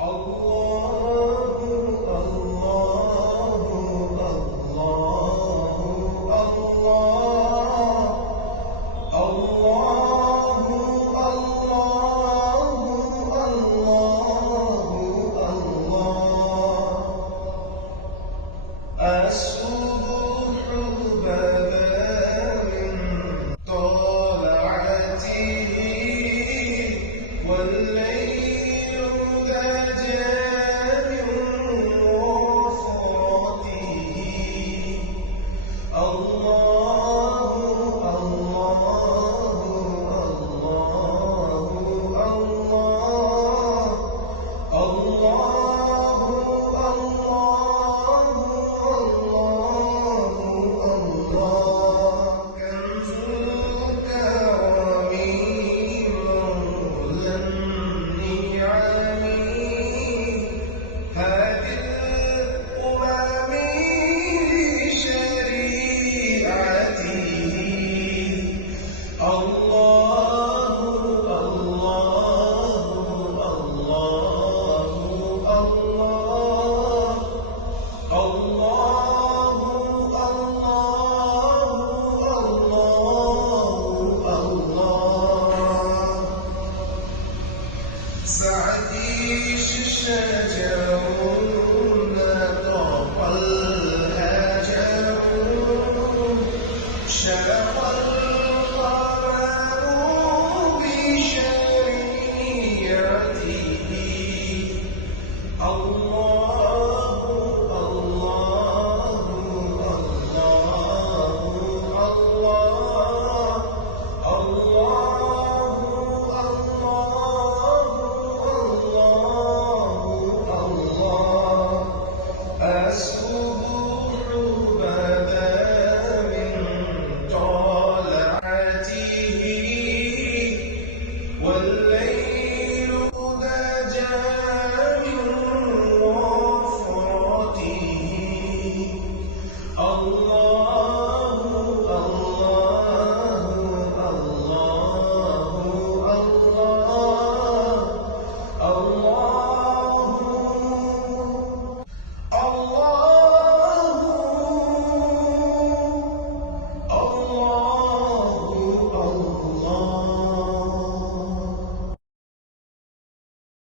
الصبح بدا من طلعته والليل دجى من وفرته. الله الله الله الله سعدي الشجر نطق الهجر شرق القمر بشريعته. الله الله الله الله. الصبح بدا من طلعته والليل دجى من وفرته. الله